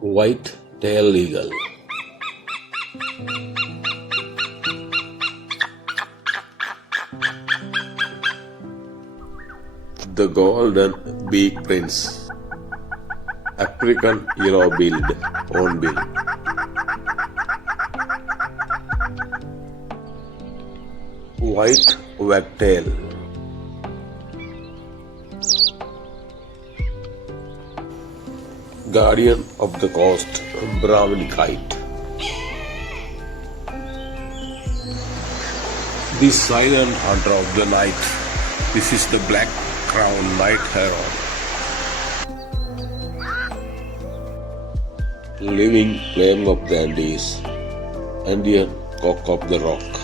White tail eagle. The golden beak prince. African yellow-billed hornbill. White wagtail. Guardian of the coast, brown kite. The silent hunter of the night. This is the black crowned night heron. Living flame of the Andes, Indian cock of the rock.